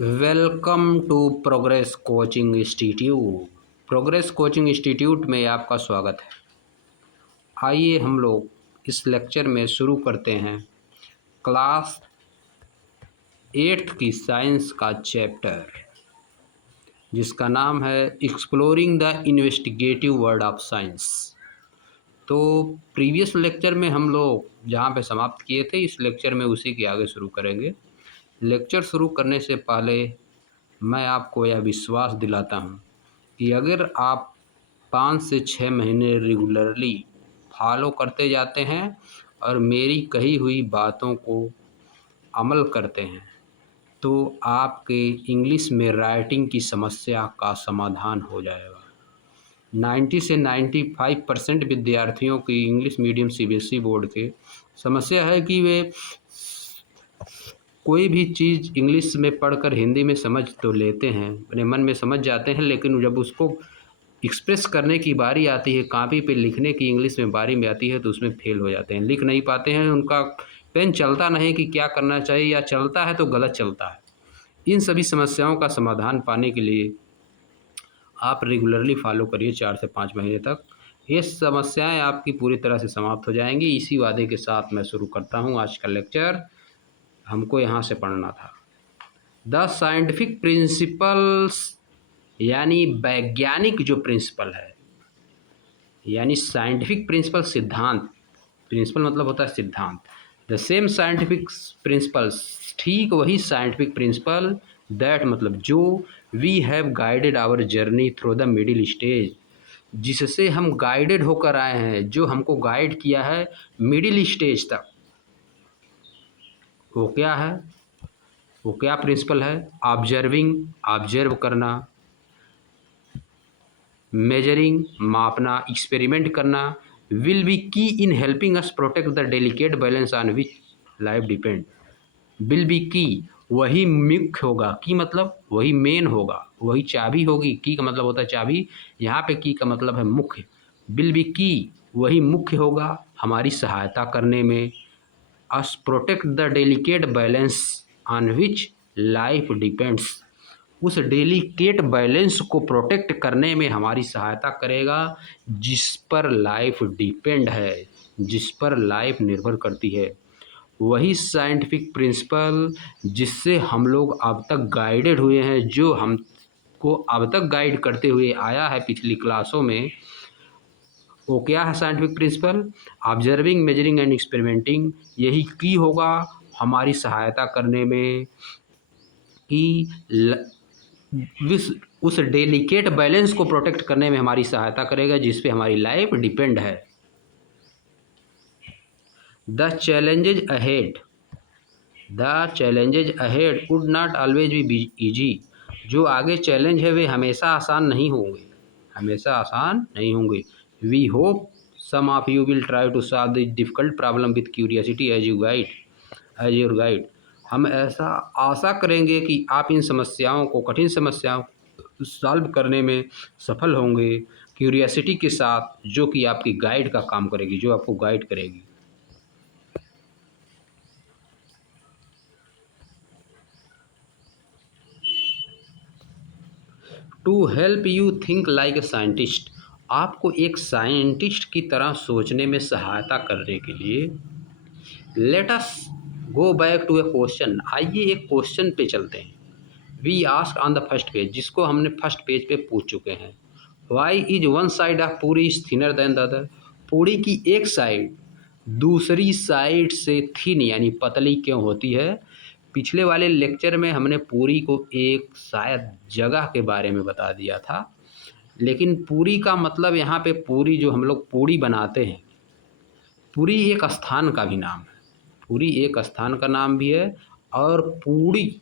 Welcome to Progress Coaching Institute. Progress Coaching Institute में आपका स्वागत है। आइए हम लोग इस लेक्चर में शुरू करते हैं क्लास 8th की साइंस का चैप्टर, जिसका नाम है exploring the investigative world of science. तो प्रीवियस लेक्चर में हम लोग जहाँ पे समाप्त किए थे, इस लेक्चर में उसी के आगे शुरू करेंगे। लेक्चर शुरू करने से पहले मैं आपको यह विश्वास दिलाता हूँ कि अगर आप 5 से 6 महीने रेगुलरली फॉलो करते जाते हैं और मेरी कही हुई बातों को अमल करते हैं, तो आपके इंग्लिश में राइटिंग की समस्या का समाधान हो जाएगा। 90 से 95% विद्यार्थियों की इंग्लिश मीडियम सीबीएसई बोर्ड के समस्या है कि वे कोई भी चीज़ इंग्लिश में पढ़कर हिंदी में समझ तो लेते हैं, अपने मन में समझ जाते हैं, लेकिन जब उसको एक्सप्रेस करने की बारी आती है, कॉपी पे लिखने की इंग्लिश में बारी में आती है, तो उसमें फेल हो जाते हैं, लिख नहीं पाते हैं, उनका पेन चलता नहीं कि क्या करना चाहिए, या चलता है तो गलत चलता है। इन सभी समस्याओं का समाधान पाने के लिए आप रेगुलरली फॉलो करिए 4 से 5 महीने तक। ये समस्याएं आपकी पूरी तरह से समाप्त हो जाएंगी। इसी वादे के साथ मैं शुरू करता हूँ आज का लेक्चर। हमको यहाँ से पढ़ना था द साइंटिफिक प्रिंसिपल्स, यानी वैज्ञानिक जो प्रिंसिपल है, यानी साइंटिफिक प्रिंसिपल सिद्धांत। प्रिंसिपल मतलब होता है सिद्धांत। द सेम साइंटिफिक प्रिंसिपल्स, ठीक वही साइंटिफिक प्रिंसिपल, दैट मतलब जो, we have guided our journey through the middle stage, जिससे हम गाइडेड होकर आए हैं, जो हमको गाइड किया है मिडिल स्टेज तक। वो क्या है, वो क्या प्रिंसिपल है? ऑब्जर्विंग, ऑब्जर्व करना, मेजरिंग, मापना, एक्सपेरिमेंट करना, विल बी की in helping us protect the delicate balance on which life depend. Will be की, वही मुख्य होगा, की मतलब वही मेन होगा, वही चाबी होगी। की का मतलब होता है चाबी, यहाँ पे की का मतलब है मुख्य। विल बी की, वही मुख्य होगा हमारी सहायता करने में। Us protect the delicate balance on which life depends, उस डेलिकेट बैलेंस को प्रोटेक्ट करने में हमारी सहायता करेगा जिस पर लाइफ डिपेंड है, जिस पर लाइफ निर्भर करती है। वही साइंटिफिक प्रिंसिपल जिससे हम लोग अब तक गाइडेड हुए हैं, जो हमको अब तक गाइड करते हुए आया है पिछली क्लासों में। वो क्या है scientific principle? Observing, measuring and experimenting. यही की होगा हमारी सहायता करने में कि उस डेलिकेट बैलेंस को प्रोटेक्ट करने में हमारी सहायता करेगा जिस पे हमारी लाइफ डिपेंड है। The challenges ahead, the challenges ahead would not always be easy, जो आगे चैलेंज है वे हमेशा आसान नहीं होंगे, हमेशा आसान नहीं होंगे। We hope some of you will try to solve this difficult problem with curiosity as your guide। हम ऐसा आशा करेंगे कि आप इन समस्याओं को, कठिन समस्याओं सॉल्व करने में सफल होंगे क्यूरियोसिटी के साथ, जो कि आपकी गाइड का काम करेगी, जो आपको गाइड करेगी। To help you think like a scientist, आपको एक साइंटिस्ट की तरह सोचने में सहायता करने के लिए। Let us go back to a question, आइए एक क्वेश्चन पे चलते हैं। We ask on the first page, जिसको हमने फर्स्ट पेज पे पूछ चुके हैं। Why is one side of puri is thinner than the other, puri की एक साइड दूसरी साइड से थिन यानी पतली क्यों होती है? पिछले वाले लेक्चर में हमने पूरी को एक शायद जगह के बारे में बता दिया था, लेकिन पूरी का मतलब यहाँ पे पूरी जो हम लोग पूरी बनाते हैं, पूरी एक स्थान का भी नाम है, पूरी एक स्थान का नाम भी है। और पूरी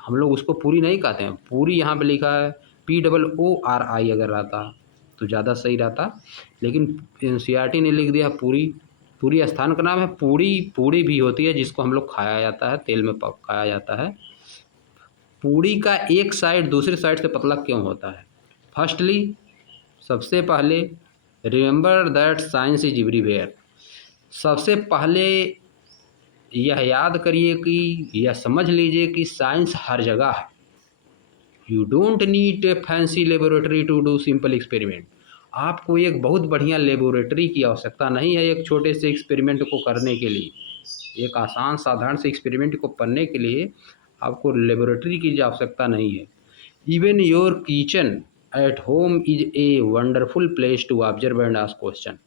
हम लोग उसको पूरी नहीं कहते हैं, पूरी यहाँ पे लिखा है POORI, अगर रहता तो ज़्यादा सही रहता, लेकिन NCERT ने लिख दिया पूरी। पूरी स्थान का नाम है। पूरी पूरी भी होती है जिसको हम लोग खाया जाता है, तेल में पकाया जाता है। पूरी का एक साइड दूसरी साइड से पतला क्यों होता है? फर्स्टली, सबसे पहले, remember that science is everywhere, सबसे पहले यह याद करिए कि, यह समझ लीजिए कि साइंस हर जगह है। You don't need a fancy laboratory to do simple experiment. आपको एक बहुत बढ़िया लेबोरेटरी की आवश्यकता नहीं है एक छोटे से एक्सपेरिमेंट को करने के लिए। एक आसान साधारण से एक्सपेरिमेंट को करने के लिए आपको लेबोरेटरी की आवश्यकता नहीं है। Even your kitchen at home is a wonderful place to observe and ask question.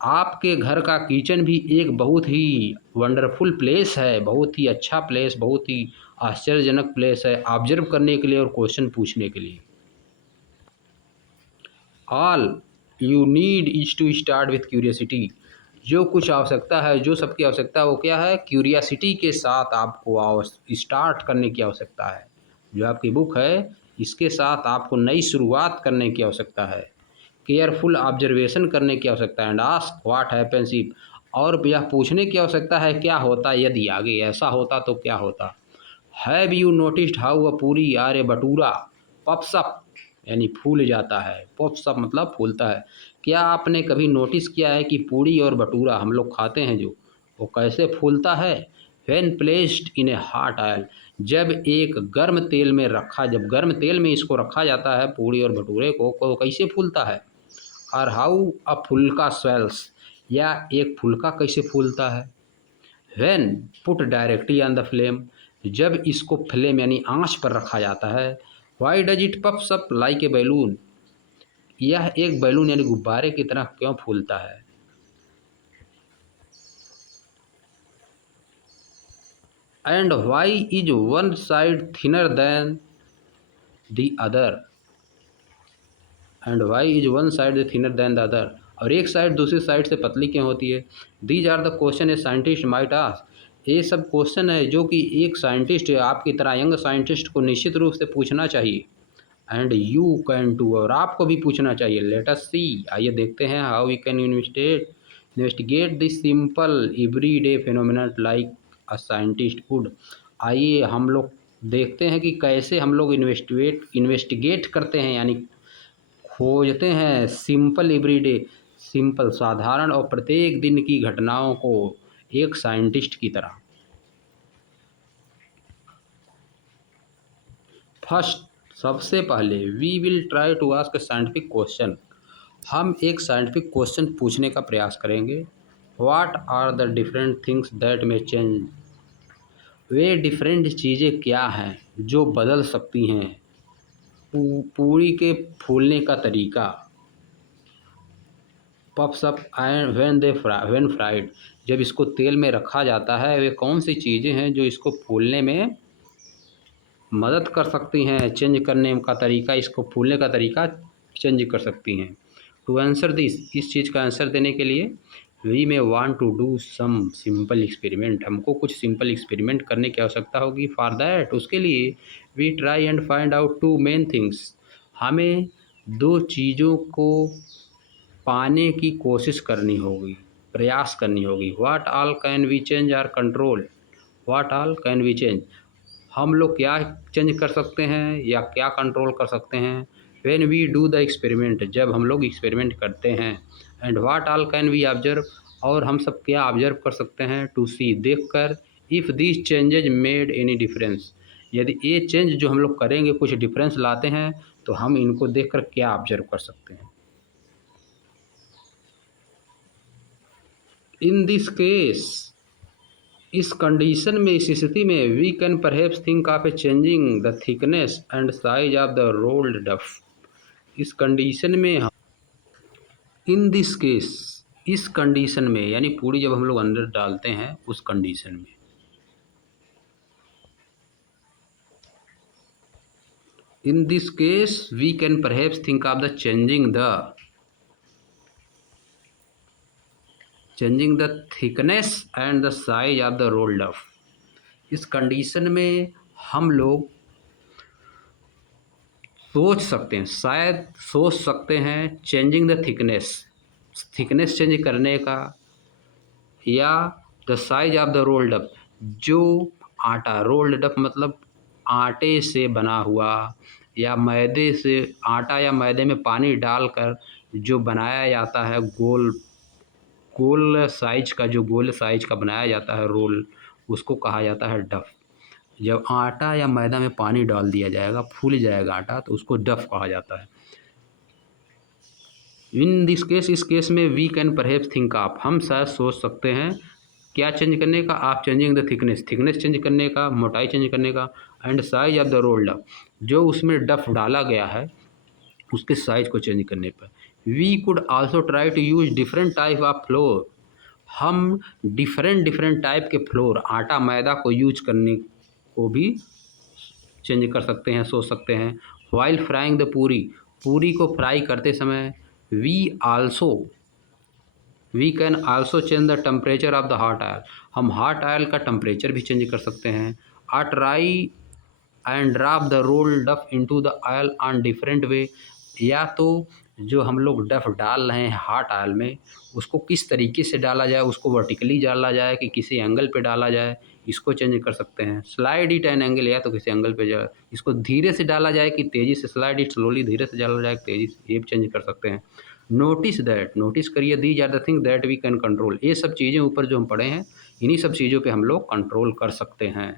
आपके घर का किचन भी एक बहुत ही वंडरफुल प्लेस है, बहुत ही अच्छा प्लेस, बहुत ही आश्चर्यजनक प्लेस है ऑब्जर्व करने के लिए और क्वेश्चन पूछने के लिए। All you need is to start with curiosity. जो कुछ आवश्यकता है, जो सबकी आवश्यकता है वो क्या है? क्यूरियसिटी के साथ आपको स्टार्ट करने की आवश्यकता है। जो आपकी बुक है इसके साथ आपको नई शुरुआत करने की आवश्यकता है। केयरफुल ऑब्जर्वेशन करने की आवश्यकता है and ask what happens if. और यह पूछने की आवश्यकता है क्या होता यदि आगे ऐसा होता तो क्या होता। Have you noticed how a puri or a bhatura puffs up, यानी फूल जाता है। पप्स अप मतलब फूलता है। क्या आपने कभी नोटिस किया है कि पूड़ी और भटूरा हम लोग खाते हैं जो, वो कैसे फूलता है? When placed in A hot oil, जब एक गर्म तेल में रखा, जब गर्म तेल में इसको रखा जाता है पूड़ी और भटूरे को कैसे फूलता है? और हाउ अ फुल्का स्वेल्स, या एक फुल्का कैसे फूलता है? When put directly on the flame, जब इसको फ्लेम यानी आंच पर रखा जाता है। Why does it puffs up like a balloon, यह एक बैलून यानी गुब्बारे की तरह क्यों फूलता है? And why is one side thinner than the other, and why is one side thinner than the other, और एक साइड दूसरी साइड से पतली क्यों होती है? These are the question a scientist might ask, ये सब क्वेश्चन है जो कि एक साइंटिस्ट आपकी तरह यंग साइंटिस्ट को निश्चित रूप से पूछना चाहिए। एंड यू कैन टू, और आपको भी पूछना चाहिए। लेट अस सी, आइए देखते हैं how we can investigate this simple everyday phenomena like a scientist would. आइए हम लोग देखते हैं कि कैसे हम लोग इन्वेस्टिगेट करते हैं, यानी खोजते हैं सिंपल एवरीडे, सिंपल साधारण और प्रत्येक दिन की घटनाओं को एक साइंटिस्ट की तरह। फर्स्ट, सबसे पहले we will try to ask scientific question, हम एक साइंटिफिक क्वेश्चन पूछने का प्रयास करेंगे। What are the different things that may change, वे डिफरेंट चीज़ें क्या हैं जो बदल सकती हैं पूरी के फूलने का तरीका। Puffs up and when fried, जब इसको तेल में रखा जाता है वे कौन सी चीज़ें हैं जो इसको फूलने में मदद कर सकती हैं, चेंज करने का तरीका, इसको फूलने का तरीका चेंज कर सकती हैं। टू आंसर दिस, इस चीज़ का आंसर देने के लिए we may want to do some simple experiment, हमको कुछ सिंपल एक्सपेरिमेंट करने की आवश्यकता होगी। फॉर दैट, उसके लिए we try and find out two main things, हमें दो चीज़ों को पाने की कोशिश करनी होगी, प्रयास करनी होगी। What all can we change or control, what all can we change, हम लोग क्या चेंज कर सकते हैं या क्या कंट्रोल कर सकते हैं। When we do the experiment, जब हम लोग एक्सपेरिमेंट करते हैं। And what all can we observe, और हम सब क्या ऑब्जर्व कर सकते हैं। टू सी, देख कर। If this changes made any difference, यदि ये चेंज जो हम लोग करेंगे कुछ डिफरेंस लाते हैं तो हम इनको देख कर क्या ऑब्जर्व कर सकते हैं। इन दिस केस, इस कंडीशन में, इस स्थिति में, we can perhaps think of a changing the thickness and size of the rolled dough, इस कंडीशन में, इन दिस केस, इस कंडीशन में, यानी पूरी जब हम लोग अंदर डालते हैं उस कंडीशन में। In this case we can perhaps think of the changing the thickness and the size of the rolled dough, इस कंडीशन में हम लोग सोच सकते हैं, शायद सोच सकते हैं changing the thickness, thickness change करने का, या the size of the rolled up, जो आटा, रोल्ड अप मतलब आटे से बना हुआ या मैदे से, आटा या मैदे में पानी डालकर जो बनाया जाता है गोल गोल साइज का, जो गोल साइज का बनाया जाता है रोल, उसको कहा जाता है डफ। जब आटा या मैदा में पानी डाल दिया जाएगा, फूल जाएगा आटा, तो उसको डफ कहा जाता है। इन दिस केस, इस केस में we can perhaps think of, हम शायद सोच सकते हैं क्या चेंज करने का, आप changing the thickness, thickness change करने का, मोटाई चेंज करने का, and size of the role dough, जो उसमें डफ डाला गया है उसके साइज को चेंज करने पर। We could also try to use different type of flour, हम डिफरेंट टाइप के फ्लोर, आटा मैदा को यूज करने को भी चेंज कर सकते हैं, सोच सकते हैं। वाइल फ्राइंग द पूरी, पूरी को फ्राई करते समय we can also change the temperature of the hot oil, हम हॉट ऑयल का टेम्परेचर भी चेंज कर सकते हैं। Ah try and drop the role dough into the oil on different way, या तो जो हम लोग डफ डाल रहे हैं हॉट ऑयल में उसको किस तरीके से डाला जाए, उसको वर्टिकली डाला जाए कि किसी एंगल पे डाला जाए, इसको चेंज कर सकते हैं। स्लाइड इट एन एंगल, या तो किसी एंगल पे जाए, इसको धीरे से डाला जाए कि तेज़ी से, स्लाइड इट स्लोली, धीरे से डाला जाए तेज़ी से, ये भी चेंज कर सकते हैं। नोटिस दैट, नोटिस करिए, these are the thing that we can control, ये सब चीज़ें ऊपर जो हम पढ़े हैं इन्हीं सब चीज़ों पे हम लोग कंट्रोल कर सकते हैं।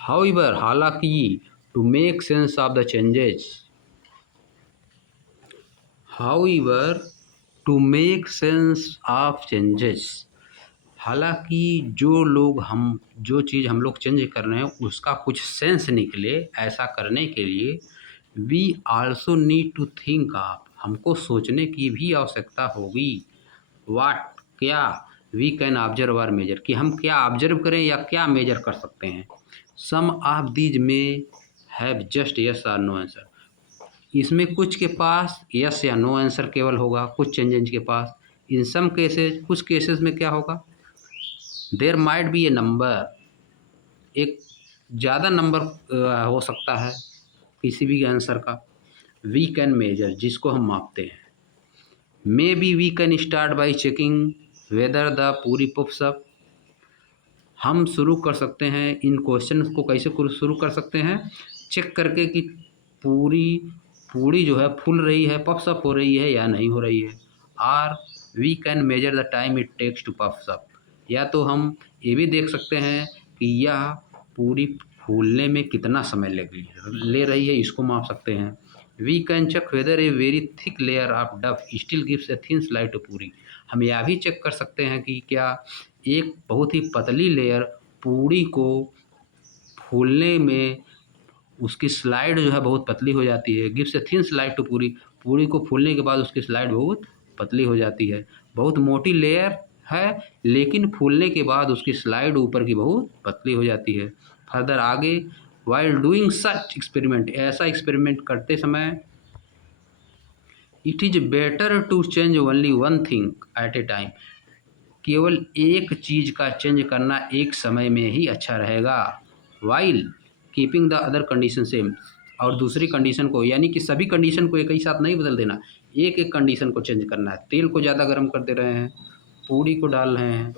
हाउएवर, हालांकि, to make sense of the changes, however to make sense of changes, हालांकि जो चीज़ हम लोग चेंज कर रहे हैं उसका कुछ सेंस निकले, ऐसा करने के लिए we also need to think of, हमको सोचने की भी आवश्यकता होगी। वाट, क्या, वी कैन ऑब्जर्व और मेजर, कि हम क्या ऑब्जर्व करें या क्या मेजर कर सकते हैं। सम ऑफ दीज में हैव जस्ट यस और नो आंसर, इसमें कुछ के पास यस या नो आंसर केवल होगा, कुछ चेंजेस के पास। इन सम केसेज, कुछ केसेस में क्या होगा, there might be a number, एक ज़्यादा नंबर हो सकता है किसी भी आंसर का। वी कैन मेजर, जिसको हम मापते हैं। Maybe we can start by checking whether the puri puffs up, हम शुरू कर सकते हैं इन क्वेश्चन को, कैसे शुरू कर सकते हैं, चेक करके कि पूरी जो है फूल रही है, पफ्स अप हो रही है या नहीं हो रही है। और we can measure the time it takes to puffs up, या तो हम ये भी देख सकते हैं कि यह पूरी फूलने में कितना समय ले रही है, इसको माप सकते हैं। We can check whether a very thick layer of dough still gives a thin slide to puri, हम यह भी चेक कर सकते हैं कि क्या एक बहुत ही पतली लेयर पूरी को फूलने में उसकी स्लाइड जो है बहुत पतली हो जाती है। Gives a thin slide to puri, puri को फूलने के बाद उसकी स्लाइड बहुत पतली हो जाती है। बहुत मोटी लेयर है लेकिन फूलने के बाद उसकी स्लाइड ऊपर की बहुत पतली हो जाती है। फर्दर आगे, वाइल डूइंग सच एक्सपेरिमेंट, ऐसा एक्सपेरिमेंट करते समय, it is better to change only one thing at a time, केवल एक चीज़ का चेंज करना एक समय में ही अच्छा रहेगा। While keeping the other condition same, और दूसरी कंडीशन को, यानी कि सभी कंडीशन को एक ही साथ नहीं बदल देना, एक एक कंडीशन को चेंज करना है। तेल को ज़्यादा गर्म कर दे रहे हैं, पूड़ी को डाल रहे हैं,